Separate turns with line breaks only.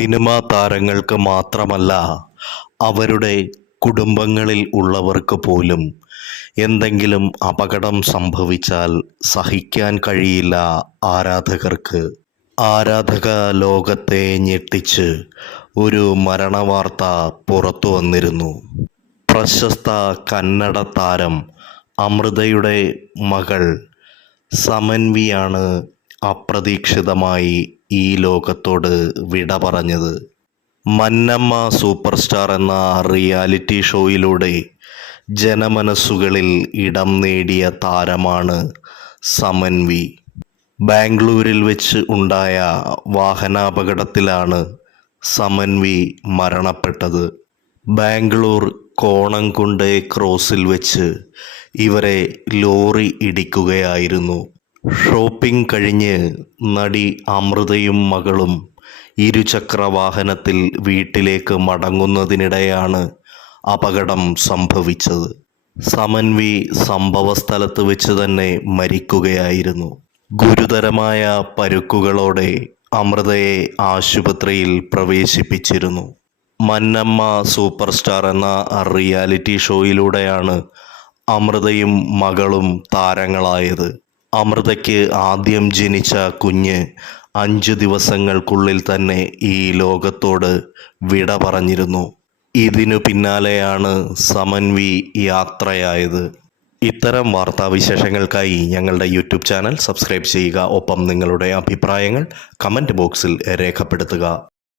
Cinema താരങ്ങൾക്ക് മാത്രമല്ല അവരുടെ കുടുംബങ്ങളിൽ ഉള്ളവർക്ക് പോലും എന്തെങ്കിലും അപകടം സംഭവിച്ചാൽ സഹിക്കാൻ കഴിയില്ല ആരാധകർക്ക്. ആരാധക ലോകത്തെ ഞെട്ടിച്ച് ഒരു മരണവാർത്ത പുറത്തു വന്നിരുന്നു. പ്രശസ്ത കന്നഡ താരം അമൃതയുടെ മകൾ സമൻവിയാണ് അപ്രതീക്ഷിതമായി ഈ ലോകത്തോട് വിട പറഞ്ഞത്. മന്നമ്മ സൂപ്പർ സ്റ്റാർ എന്ന റിയാലിറ്റി ഷോയിലൂടെ ജനമനസ്സുകളിൽ ഇടം നേടിയ താരമാണ് സമൻവി ബാംഗ്ലൂരിൽ വെച്ച് ഉണ്ടായ വാഹനാപകടത്തിലാണ് സമൻവി മരണപ്പെട്ടത്. ബാംഗ്ലൂർ കോണംകുണ്ട് ക്രോസിൽ വെച്ച് ഇവരെ ലോറി ഇടിക്കുകയായിരുന്നു. ഷോപ്പിംഗ് കഴിഞ്ഞ് നടി അമൃതയും മകളും ഇരുചക്ര വാഹനത്തിൽ വീട്ടിലേക്ക് മടങ്ങുന്നതിനിടെയാണ് അപകടം സംഭവിച്ചത്. സമൻവി സംഭവ സ്ഥലത്ത് വെച്ച് തന്നെ മരിക്കുകയായിരുന്നു. ഗുരുതരമായ പരുക്കുകളോടെ അമൃതയെ ആശുപത്രിയിൽ പ്രവേശിപ്പിച്ചിരുന്നു. മന്നമ്മ സൂപ്പർ സ്റ്റാർ എന്ന റിയാലിറ്റി ഷോയിലൂടെയാണ് അമൃതയും മകളും താരങ്ങളായത്. അമൃതയ്ക്ക് ആദ്യം ജനിച്ച കുഞ്ഞ് അഞ്ച് ദിവസങ്ങൾക്കുള്ളിൽ തന്നെ ഈ ലോകത്തോട് വിട പറഞ്ഞിരുന്നു. ഇതിനു പിന്നാലെയാണ് സമൻവി യാത്രയായത്. ഇത്തരം വാർത്താവിശേഷങ്ങൾക്കായി ഞങ്ങളുടെ യൂട്യൂബ് ചാനൽ സബ്സ്ക്രൈബ് ചെയ്യുക. ഒപ്പം നിങ്ങളുടെ അഭിപ്രായങ്ങൾ കമന്റ് ബോക്സിൽ രേഖപ്പെടുത്തുക.